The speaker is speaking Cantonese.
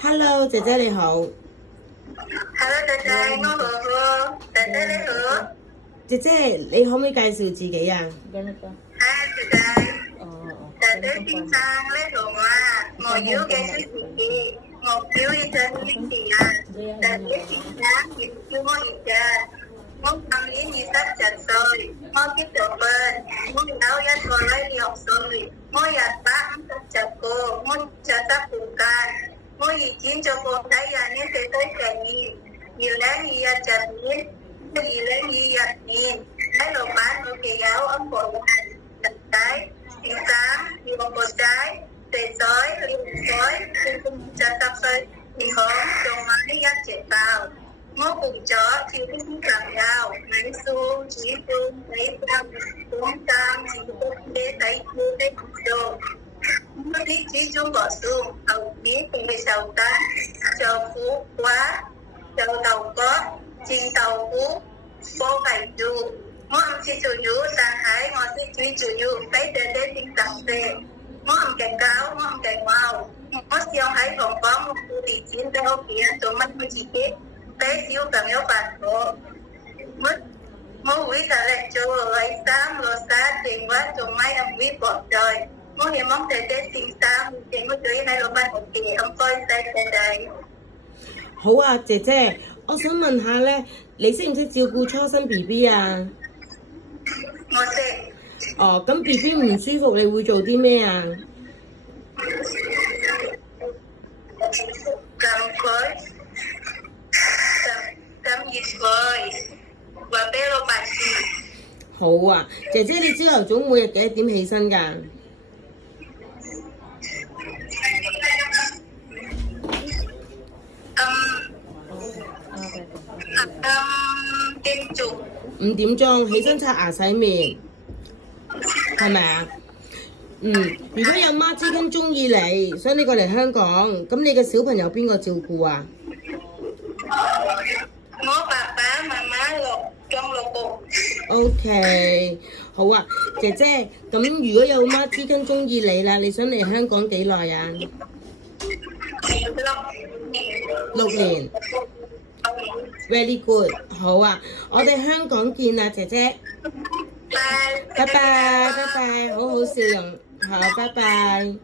Hello，姐姐你好。Hello，仔仔，我好，仔仔你好。姐姐，你可唔可以介紹自己啊？Hai，仔仔，仔仔先生你好啊，我要介紹自己，我叫一陣英字啊，仔仔先生，你叫我一陣，我今年27歲，我結咗婚，我有一個女6歲，我150個，我70間，我已經做過睇人嘅社會經驗，2021年2022年喺老闆屋企有一個人仔仔，先生2個仔，4歲、6歲、70歲，然後仲買一隻包。我工作跳啲小朋友，美術、煮飯、洗衫、講衫、自讀嘅洗褲的做。我啲煮中國餸，後面仲未受得，就苦瓜、就豆角、煎豆腐、煲肥豬。我唔識做魚，但係我識煮魚，俾姐姐先生食。我唔勁狗，我唔勁貓。我想喺房房我付啲錢喺屋企人做乜我自己。俾小朋友辦課，我會特力做衞生、落沙、電話做埋人會博在。我希望姐姐先生請我最喺老闆屋企，唔該晒姐姐。好啊，姐姐，我想問下咧，你識唔識照顧初生 BB 啊？我識。哦，咁 BB 唔舒服，你會做啲咩啊？撳佢。咁熱佢，話俾老闆知。好啊，姐姐你朝頭早每日幾多點起身㗎？點鐘。5點鐘起身刷牙洗面，係咪啊？如果有媽知根中意你，想你過嚟香港，咁你嘅小朋友邊個照顧啊？我爸爸媽媽老公。OK， 好啊，姐姐，咁如果有媽知根中意你啦，你想嚟香港幾耐啊？6年。Very good， 好啊，我哋香港見啊，姐姐。拜拜，拜拜，好好笑容，好，拜拜。